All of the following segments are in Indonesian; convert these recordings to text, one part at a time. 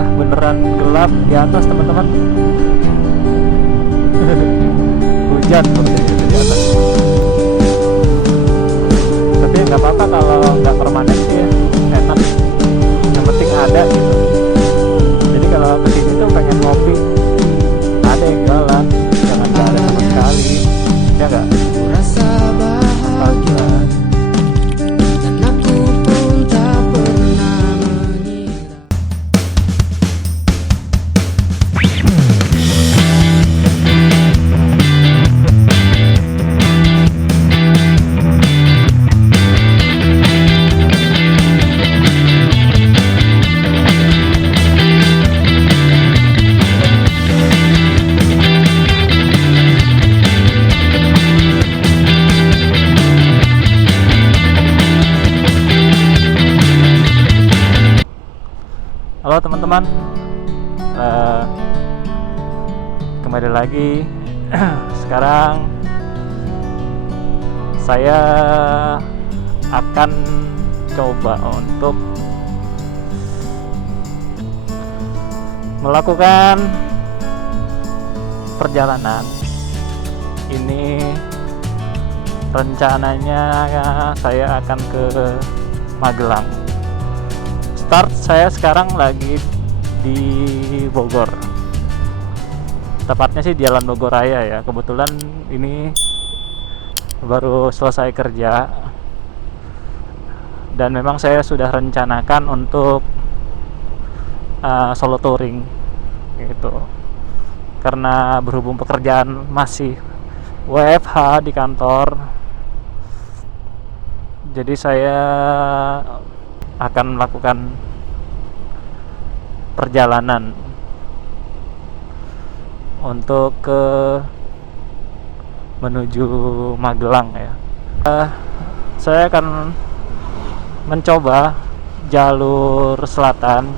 udah beneran gelap di atas teman-teman. Hujan sepertinya itu di atas. Tapi nggak apa-apa kalau nggak permanen sih ya, enak. Yang penting ada gitu. Jadi kalau kesini tuh pengen ngopi, ada yang jualan, jangan nggak ada sama sekali, ya nggak? Rasa bahagia dan aku pun tak pernah mengira. Halo teman-teman, kembali lagi. Sekarang saya akan coba untuk melakukan perjalanan. Ini rencananya saya akan ke Magelang. Start saya sekarang lagi di Bogor, tepatnya sih Jalan Bogor Raya ya. Kebetulan ini baru selesai kerja dan memang saya sudah rencanakan untuk solo touring gitu, karena berhubung pekerjaan masih WFH di kantor, jadi saya akan melakukan perjalanan untuk menuju Magelang ya. Saya akan mencoba jalur selatan,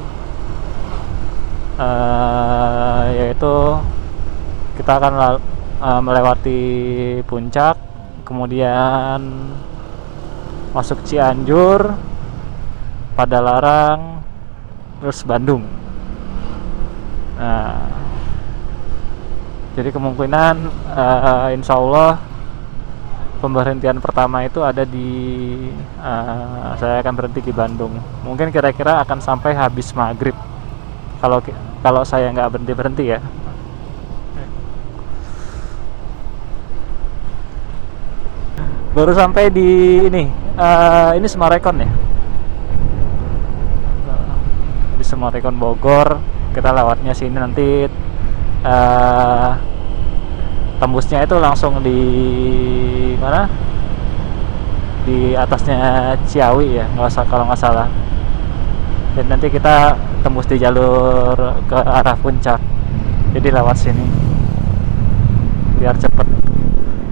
yaitu kita akan melewati Puncak, kemudian masuk Cianjur, Padalarang, terus Bandung. Nah, jadi kemungkinan insya Allah pemberhentian pertama itu ada di saya akan berhenti di Bandung. Mungkin kira-kira akan sampai habis maghrib kalau saya nggak berhenti ya. Baru sampai di ini Semarekon ya. Di Semarekon Bogor, kita lewatnya sini nanti tembusnya itu langsung di mana, di atasnya Ciawi ya, kalau nggak salah. Dan nanti kita tembus di jalur ke arah Puncak, jadi lewat sini biar cepet,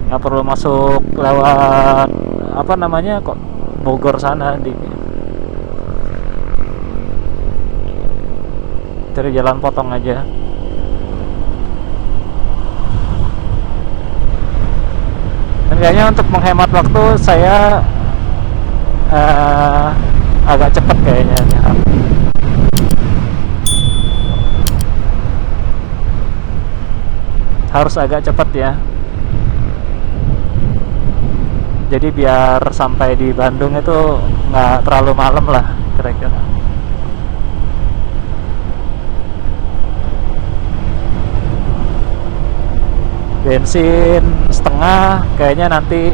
nggak perlu masuk lewat apa namanya kok Bogor sana, dari jalan potong aja. Dan kayaknya untuk menghemat waktu saya agak cepat kayaknya. Harus agak cepat ya. Jadi biar sampai di Bandung itu nggak terlalu malam lah kira-kira. Bensin setengah, kayaknya nanti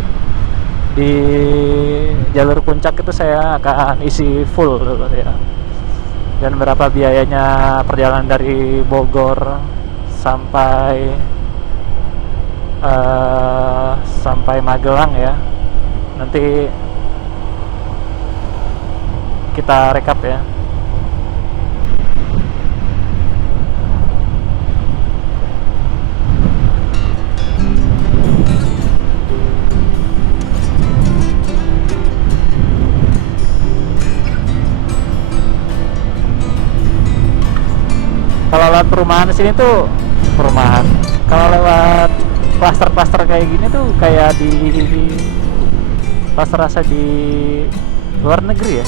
di jalur Puncak itu saya akan isi full ya. Dan berapa biayanya perjalanan dari Bogor sampai Magelang ya, nanti kita rekap ya. Kalau lewat perumahan sini tuh perumahan, kalau lewat klaster-klaster kayak gini tuh kayak di klaster rasa di luar negeri ya.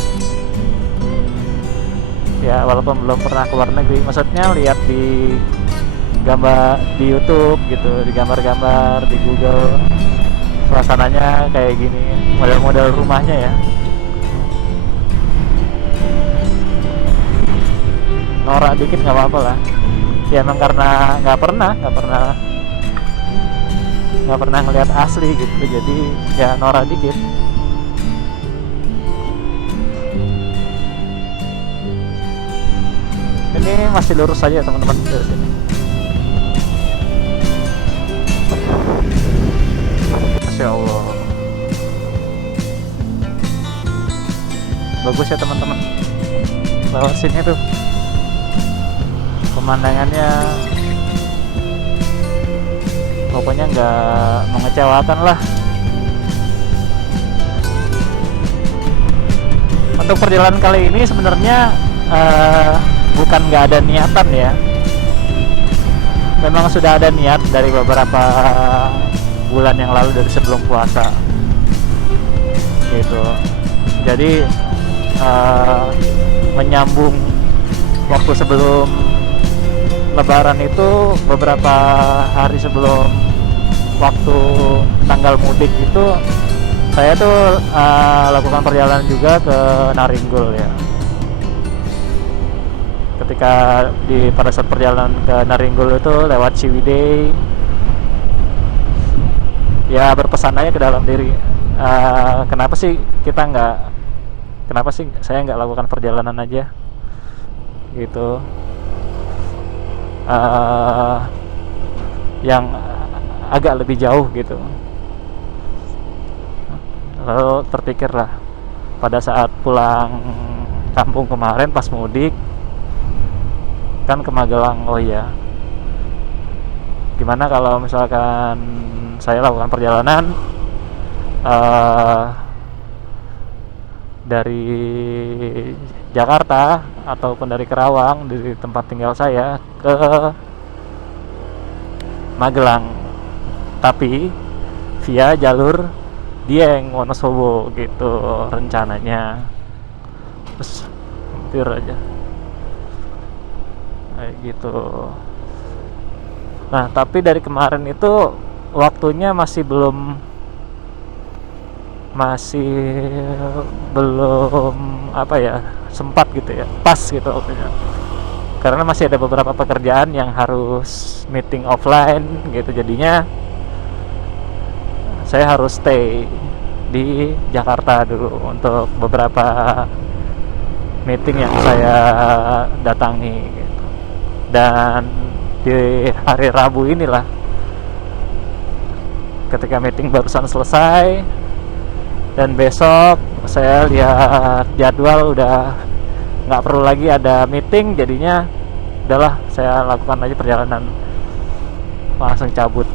ya, walaupun belum pernah ke luar negeri, maksudnya lihat di gambar di YouTube gitu, di gambar-gambar di Google, suasananya kayak gini, model-model rumahnya ya. Norak dikit nggak apa-apa lah. Ya emang karena nggak pernah ngelihat asli gitu, jadi ya norak dikit. Ini masih lurus saja teman-teman dari sini. Masya Allah, bagus ya teman-teman. Lewat sini tuh pemandangannya pokoknya nggak mengecewakan lah. Untuk perjalanan kali ini sebenarnya bukan nggak ada niatan ya, memang sudah ada niat dari beberapa bulan yang lalu, dari sebelum puasa gitu. Jadi menyambung waktu sebelum Lebaran itu, beberapa hari sebelum waktu tanggal mudik itu, saya tuh lakukan perjalanan juga ke Naringgul ya. Ketika pada saat perjalanan ke Naringgul itu lewat Ciwidey, ya berpesan aja ke dalam diri, kenapa sih saya nggak lakukan perjalanan aja gitu, yang agak lebih jauh gitu. Lalu terpikirlah pada saat pulang kampung kemarin pas mudik kan ke Magelang, oh iya, gimana kalau misalkan saya lakukan perjalanan dari Jakarta ataupun dari Kerawang, dari tempat tinggal saya, ke Magelang, tapi via jalur Dieng Wonosobo gitu rencananya. Terus hampir aja kayak gitu. Nah, tapi dari kemarin itu waktunya masih belum apa ya, sempat gitu ya, pas gitu waktunya, karena masih ada beberapa pekerjaan yang harus meeting offline gitu. Jadinya saya harus stay di Jakarta dulu untuk beberapa meeting yang saya datangi gitu. Dan di hari Rabu inilah, ketika meeting barusan selesai, dan besok saya lihat jadwal udah nggak perlu lagi ada meeting, jadinya udahlah saya lakukan aja perjalanan, langsung cabut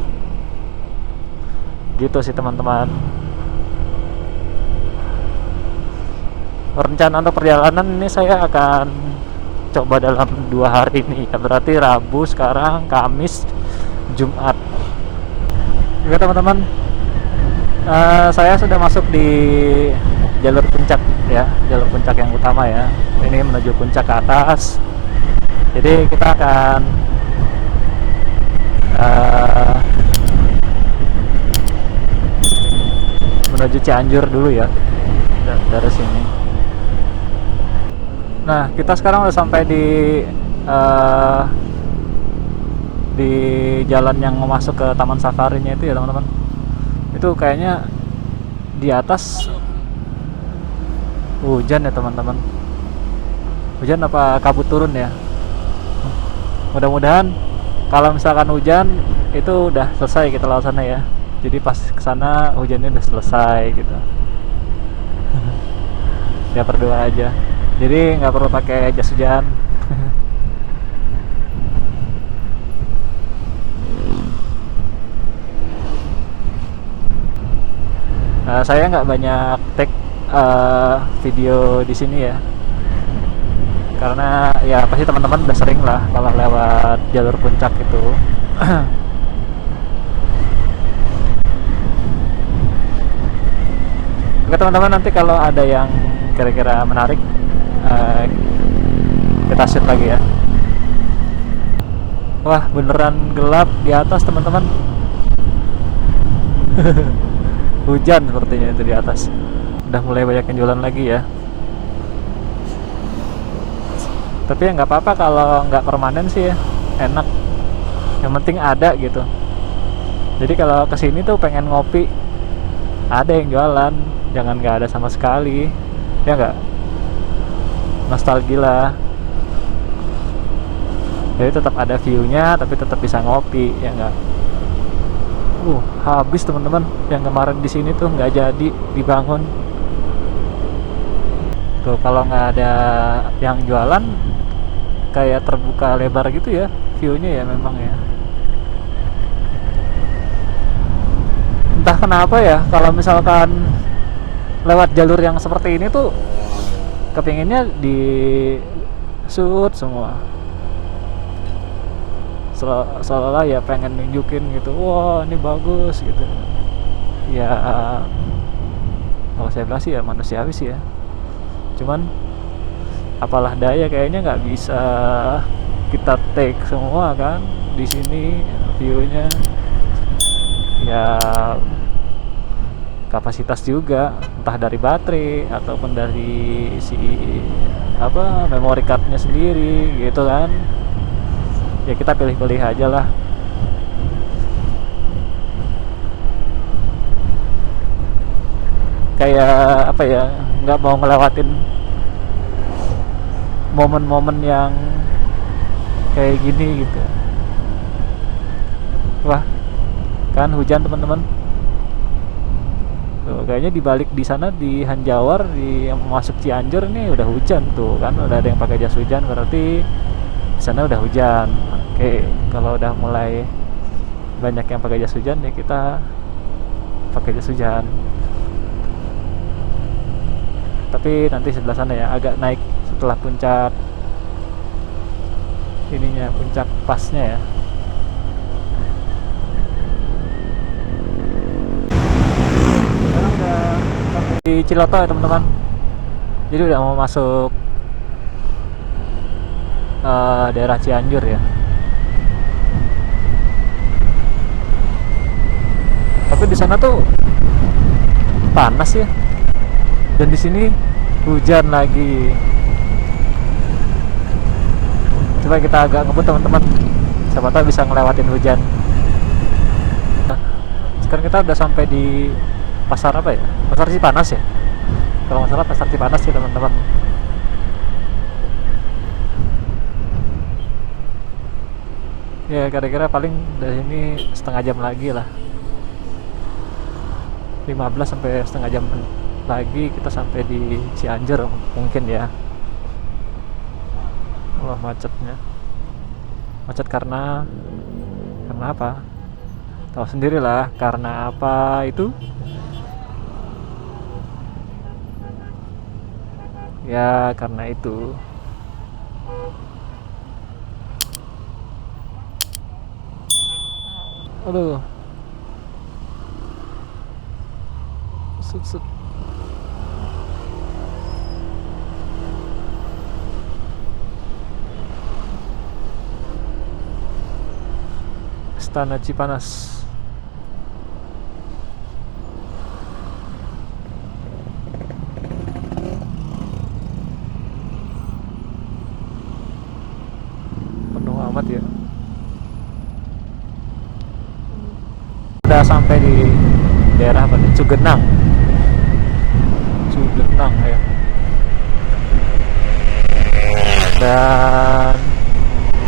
gitu sih teman-teman. Rencana untuk perjalanan ini saya akan coba dalam 2 hari ini ya, berarti Rabu, sekarang Kamis, Jumat. Oke teman-teman, saya sudah masuk di jalur puncak ya, jalur puncak yang utama ya. Ini menuju puncak ke atas. Jadi kita akan menuju Cianjur dulu ya, dari sini. Nah, kita sekarang udah sampai di jalan yang masuk ke Taman Safarinya itu ya teman-teman. Itu kayaknya di atas hujan ya teman-teman. Hujan apa kabut turun ya. Mudah-mudahan kalau misalkan hujan itu udah selesai kita lewat sana ya. Jadi pas kesana hujannya udah selesai gitu. Ya berdoa aja. Jadi nggak perlu pakai jas hujan. Saya nggak banyak take video di sini ya, karena ya pasti teman-teman udah sering lah kalau lewat jalur puncak itu. Oke teman-teman, nanti kalau ada yang kira-kira menarik kita shoot lagi ya. Wah, beneran gelap di atas teman-teman. Hujan sepertinya itu di atas. Udah mulai banyak yang jualan lagi ya. Tapi ya nggak apa-apa kalau nggak permanen sih ya, enak. Yang penting ada gitu. Jadi kalau kesini tuh pengen ngopi, ada yang jualan, jangan nggak ada sama sekali, ya nggak? Nostalgia lah. Jadi tetap ada view-nya, tapi tetap bisa ngopi, ya nggak? Habis teman-teman. Yang kemarin di sini tuh nggak jadi dibangun. Tuh kalau nggak ada yang jualan, kayak terbuka lebar gitu ya view-nya ya memang ya. Entah kenapa ya, kalau misalkan lewat jalur yang seperti ini tuh kepinginnya di shoot semua. Seolah-olah ya pengen nunjukin gitu, wah ini bagus gitu ya. Kalau saya bilang sih ya manusiawi sih ya, cuman apalah daya, kayaknya nggak bisa kita take semua kan di sini view-nya ya. Kapasitas juga, entah dari baterai ataupun dari si memory cardnya sendiri gitu kan. Ya kita pilih-pilih aja lah. Kayak apa ya, nggak mau ngelewatin momen-momen yang kayak gini gitu. Wah, kan hujan teman-teman. Tuh, kayaknya dibalik di sana di Hanjawar di yang masuk Cianjur ini udah hujan tuh kan, udah ada yang pakai jas hujan, berarti di sana udah hujan. Oke, kalau udah mulai banyak yang pakai jas hujan ya kita pakai jas hujan. Tapi nanti sebelah sana ya agak naik setelah puncak ininya, puncak pasnya ya. Sekarang udah sampai di Ciloto ya teman-teman. Jadi udah mau masuk daerah Cianjur ya. Tapi di sana tuh panas ya, dan di sini hujan lagi. Coba kita agak ngebut teman-teman, siapa tahu bisa ngelewatin hujan. Nah, sekarang kita udah sampai di pasar apa ya? Pasar Cipanas ya, kalau nggak salah pasar Cipanas ya teman-teman. Ya kira-kira paling dari sini setengah jam lagi lah, 15 sampai setengah jam lagi kita sampai di Cianjur mungkin ya. Wah macetnya, macet karena apa? Tahu sendiri lah karena apa itu. Ya karena itu. Aduh, sut. Istana Cipanas. Penuh amat ya. Udah sampai di daerah apa nih? Cugenang ya. Dan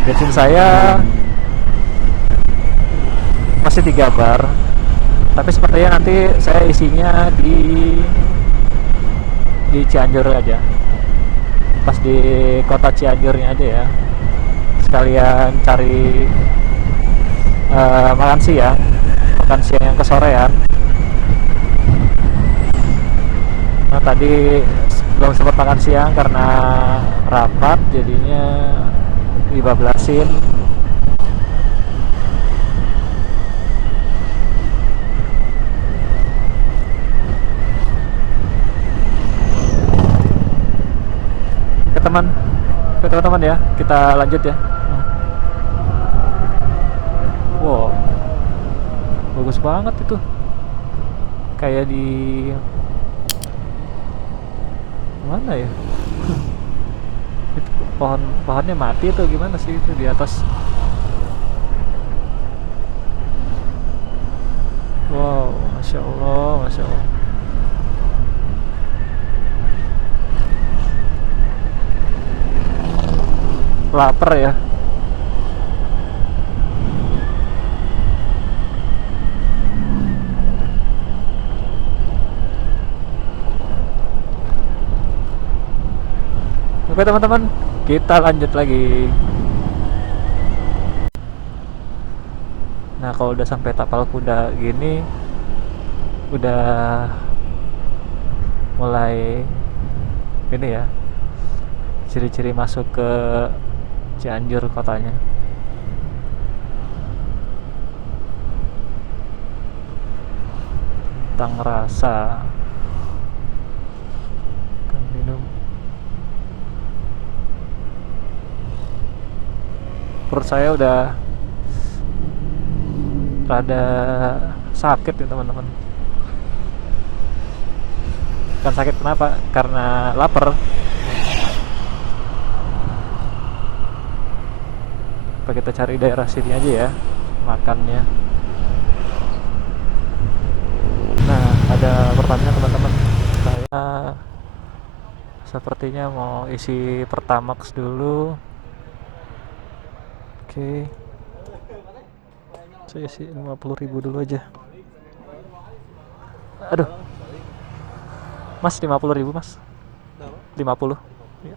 bensin saya masih 3 bar, tapi sepertinya nanti saya isinya di Cianjur aja, pas di kota Cianjurnya aja ya, sekalian cari makan siang yang kesorean. Nah tadi belum sempat makan siang karena rapat, jadinya dibablasin. Oke teman-teman ya, kita lanjut ya. Wow, bagus banget itu, kayak di mana ya. Itu pohonnya mati tuh gimana sih itu di atas. Wow, masya Allah, masya Allah. Lapar ya. Oke teman-teman, kita lanjut lagi. Nah kalau udah sampai tapal kuda gini, udah mulai ini ya, ciri-ciri masuk ke Cianjur kotanya. Tentang rasa kan minum. Perut saya udah rada sakit nih teman-teman. Kan sakit kenapa? Karena lapar. Apa kita cari daerah sini aja ya makannya. Nah, ada pertanyaan teman-teman. Saya sepertinya mau isi Pertamax dulu. Oke. Saya isi 50.000 dulu aja. Aduh. Mas 50.000 mas. 50. Ya.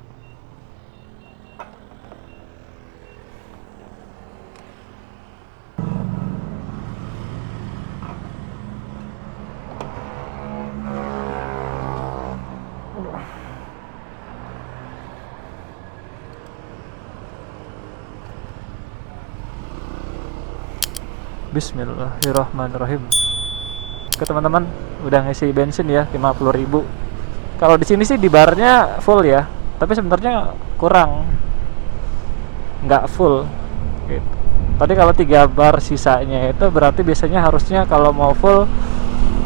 Bismillahirrahmanirrahim. Oke teman-teman, udah ngisi bensin ya 50.000. Kalau di sini sih di barnya full ya, tapi sebenarnya kurang, nggak full. Gitu. Tadi kalau 3 bar sisanya itu berarti biasanya harusnya kalau mau full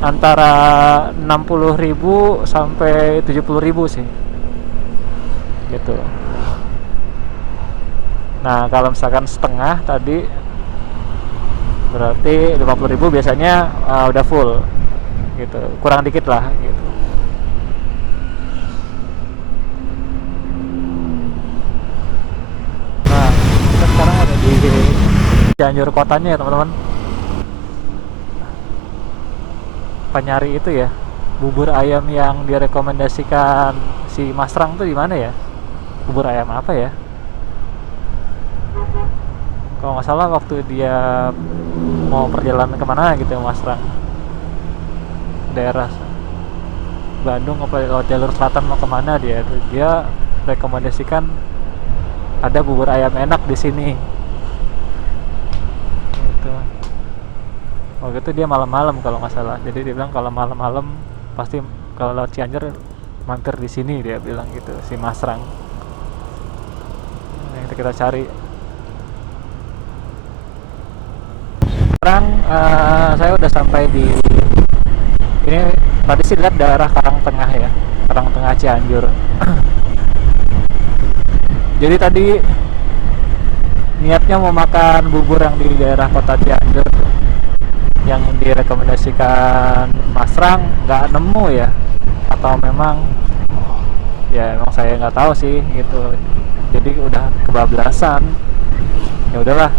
antara 60.000 sampai 70.000 sih. Gitu. Nah kalau misalkan setengah tadi berarti 50.000 biasanya udah full gitu, kurang dikit lah gitu. Nah kita sekarang ada di Cianjur kotanya ya teman-teman. Penyari itu ya, bubur ayam yang direkomendasikan si Mas Rang tuh di mana ya? Bubur ayam apa ya? Kalau nggak salah waktu dia mau perjalanan kemana gitu Mas Rang, daerah Bandung apa lewat jalur selatan mau kemana dia rekomendasikan ada bubur ayam enak di sini gitu. Waktu itu dia malam-malam kalau nggak salah, jadi dia bilang kalau malam-malam pasti kalau lewat Cianjur mampir di sini, dia bilang gitu si Mas Rang. Yang kita cari sekarang. Saya udah sampai di ini. Tadi sih lihat daerah Karang Tengah ya, Karang Tengah Cianjur. Jadi tadi niatnya mau makan bubur yang di daerah kota Cianjur yang direkomendasikan Mas Rang, nggak nemu ya, atau memang ya emang saya nggak tahu sih gitu. Jadi udah kebablasan, ya udahlah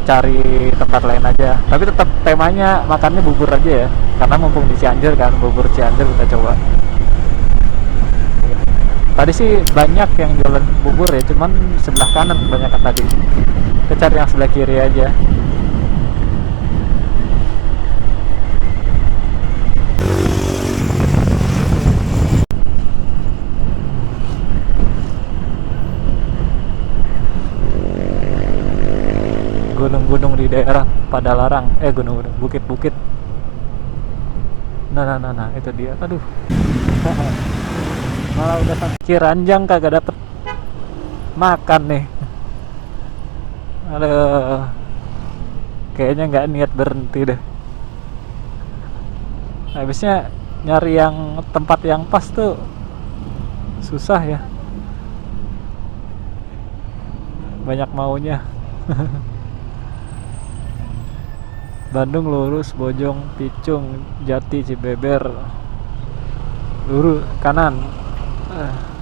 cari tempat lain aja, tapi tetap temanya makannya bubur aja ya, karena mumpung di Cianjur kan, bubur Cianjur kita coba. Tadi sih banyak yang jualan bubur ya, cuman sebelah kanan kebanyakan tadi. Kita cari yang sebelah kiri aja. Gunung-gunung di daerah Padalarang, gunung-gunung, bukit-bukit. Nah, itu dia. Aduh. Malah udah sampai Ciranjang kagak dapet. makan nih. Aduh, kayaknya nggak niat berhenti deh. Habisnya nyari yang tempat yang pas tuh susah ya, banyak maunya. Bandung lurus, Bojong, Picung, Jati, Cibeber, lurus kanan. Eh.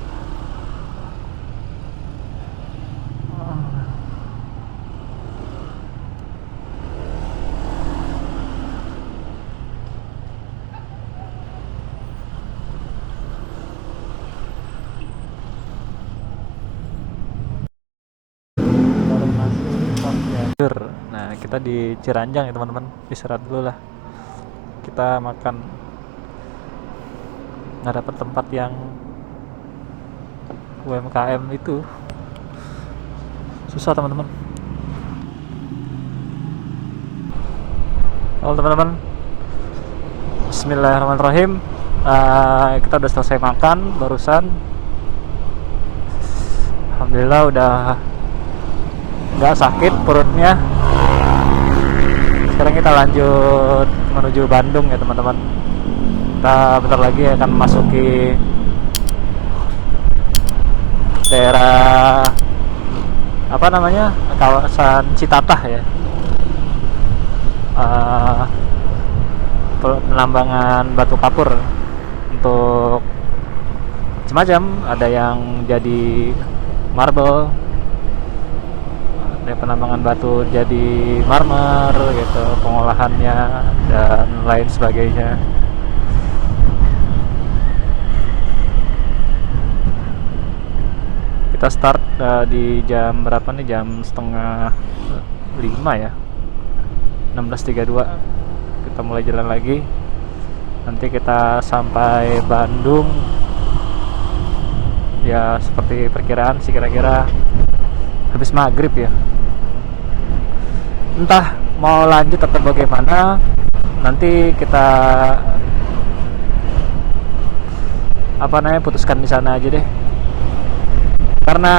Nah, kita di Ciranjang ya teman-teman, istirahat dulu lah. Kita makan, nggak dapet tempat yang UMKM itu, susah teman-teman. Halo teman-teman, Bismillahirrahmanirrahim. Kita udah selesai makan barusan. Alhamdulillah udah nggak sakit perutnya. Sekarang kita lanjut menuju Bandung ya teman-teman. Kita bentar lagi akan masuki daerah apa namanya, kawasan Citatah ya. Penambangan batu kapur untuk macam-macam, ada yang jadi marble, ada penambangan batu jadi marmer gitu, pengolahannya dan lain sebagainya. Kita start di jam berapa nih, jam setengah 5 ya, 16.32. Kita mulai jalan lagi, nanti kita sampai Bandung ya seperti perkiraan sih, kira-kira habis maghrib ya. Entah mau lanjut atau bagaimana, nanti kita putuskan di sana aja deh, karena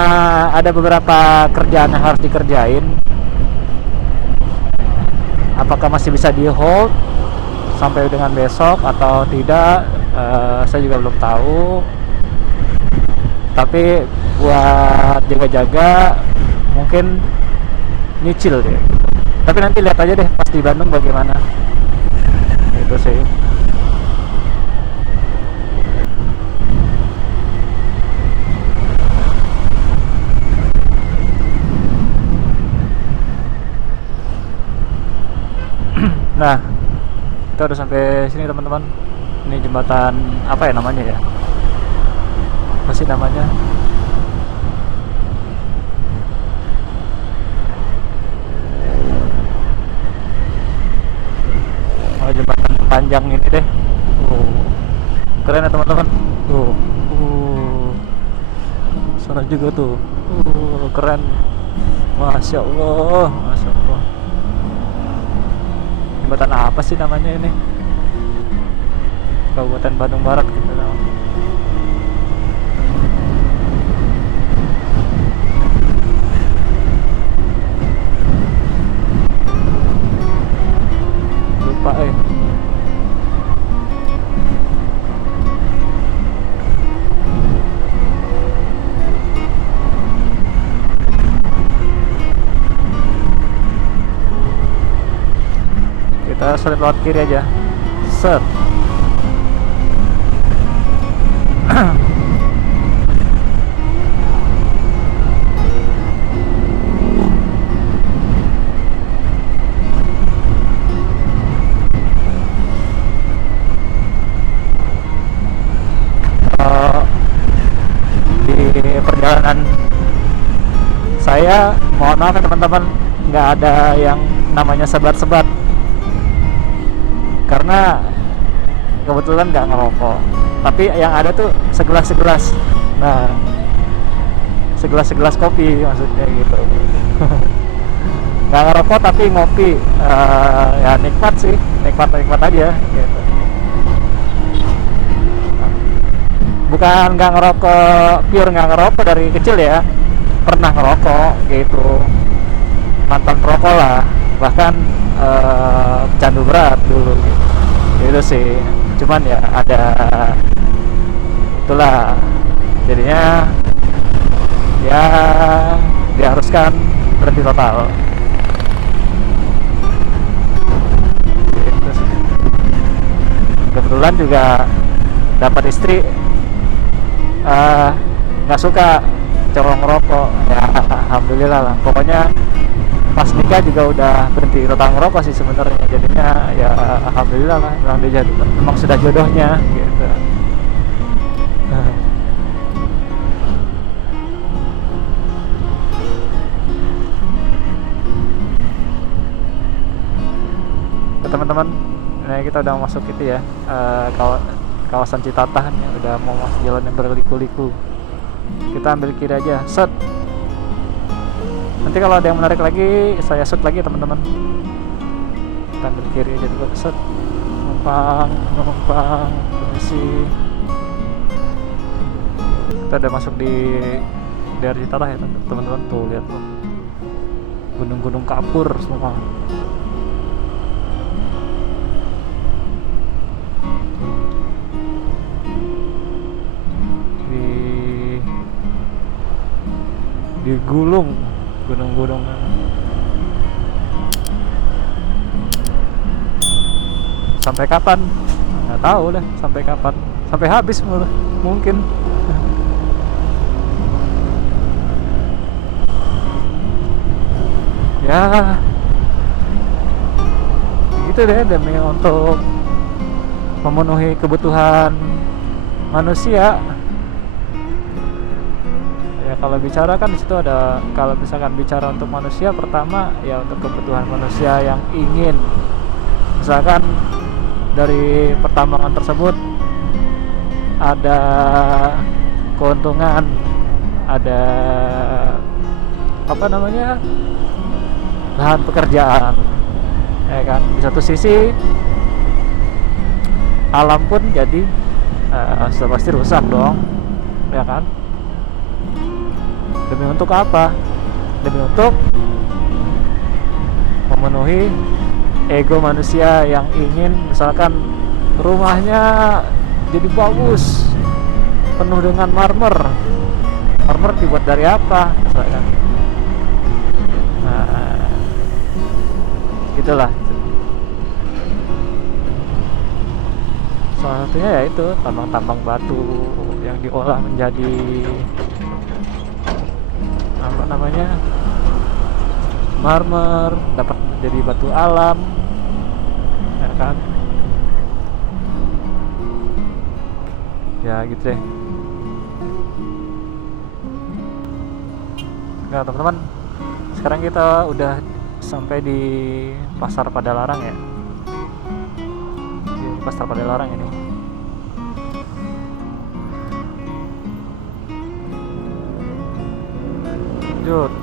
ada beberapa kerjaan yang harus dikerjain. Apakah masih bisa di hold sampai dengan besok atau tidak, saya juga belum tahu. Tapi buat jaga-jaga mungkin nyicil deh. Tapi nanti lihat aja deh pas di Bandung bagaimana. Itu sih. Nah, kita udah sampai sini teman-teman. Ini jembatan apa ya namanya ya? Apa sih namanya? Oh, jembatan panjang ini deh. Keren ya teman-teman. Sana juga tuh. Keren. Masya Allah, Masya Allah. Jembatan apa sih namanya ini? Kabupaten Bandung Barat gitu loh. Lupa kita selip lewat kiri aja, set. Di perjalanan saya, mohon maaf ya teman-teman, nggak ada yang namanya sebat-sebat karena kebetulan nggak ngerokok. Tapi yang ada tuh segelas-segelas. Nah, segelas-segelas kopi maksudnya gitu. Nggak ngerokok tapi ngopi. Ya nikmat sih, nikmat aja gitu. Bukan nggak ngerokok, pure nggak ngerokok dari kecil ya. pernah ngerokok gitu, mantan perokok lah, bahkan pecandu berat dulu gitu. Itu sih, cuman ya ada itulah, jadinya ya diharuskan berhenti total gitu sih. Kebetulan juga dapat istri nggak suka cowok ngerokok ya. Alhamdulillah lah, pokoknya pas nikah juga udah berhenti total ngerokok sih sebenarnya, jadinya ya alhamdulillah lah, memang sudah jodohnya gitu. Teman-teman, nah kita udah masuk itu ya, kawasan Citatah ya, udah mau masuk jalan yang berliku-liku. Kita ambil kiri aja, set. Nanti kalau ada yang menarik lagi, saya shoot lagi teman-teman. Kita ambil kiri aja dulu, set. Numpang, permisi. Kita udah masuk di daerah Citatah ya teman-teman. Tuh lihat tuh, gunung-gunung kapur semua. Digulung gunung-gunung. Sampai kapan? Nggak tahu deh sampai kapan. Sampai habis mungkin. Ya, gitu deh, demi untuk memenuhi kebutuhan manusia. Kalau bicara kan di situ ada, kalau misalkan bicara untuk manusia, pertama ya untuk kebutuhan manusia yang ingin, misalkan dari pertambangan tersebut ada keuntungan, ada apa namanya, lahan pekerjaan, ya kan. Di satu sisi alam pun jadi sudah pasti rusak dong, ya kan. Demi untuk apa? Demi untuk memenuhi ego manusia yang ingin, misalkan rumahnya jadi bagus, penuh dengan marmer. Marmer dibuat dari apa? Misalkan. Nah, gitulah. Salah satunya yaitu tambang-tambang batu yang diolah menjadi apa namanya, marmer, dapat jadi batu alam, ya kan. Ya gitu deh. Nah teman-teman, sekarang kita udah sampai di Pasar Padalarang ya. Di Pasar Padalarang ini. Lanjut.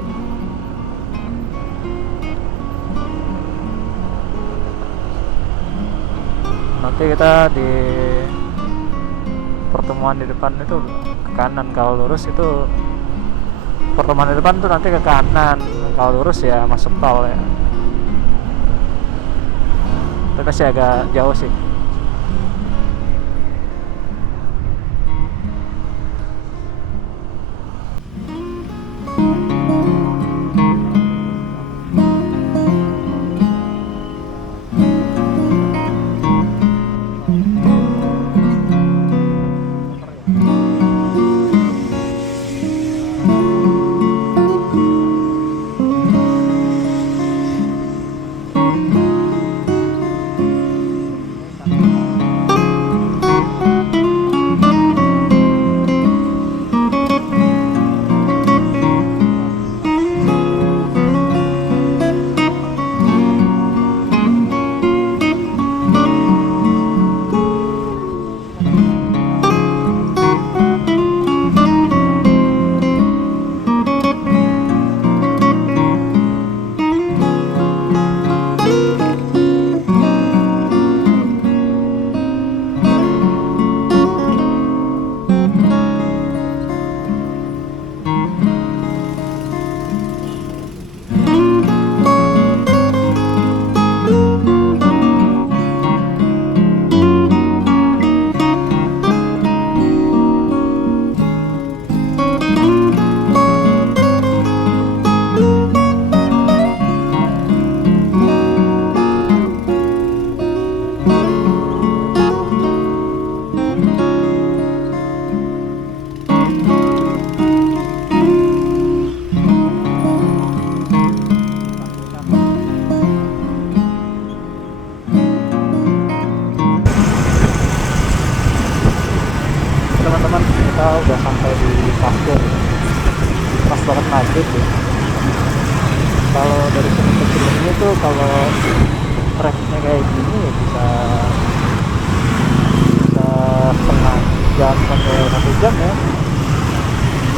Nanti kita di pertemuan di depan itu ke kanan, kalau lurus itu pertemuan di depan tuh nanti ke kanan, kalau lurus ya masuk tol ya. Tapi masih agak jauh sih. kalau dari sini ke Cilenyi tuh kalau treknya kayak gini ya bisa bisa setengah jam sampai 1 jam ya.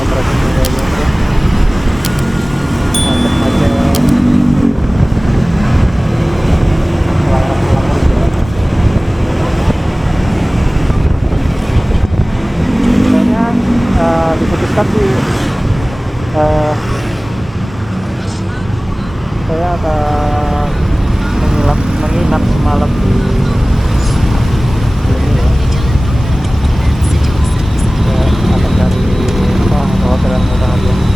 Treknya kayak gitu macet-macet pulang kerja. Kayaknya diputuskan sih saya akan menginap semalam di ini ya. Saya akan cari hotel yang murah aja.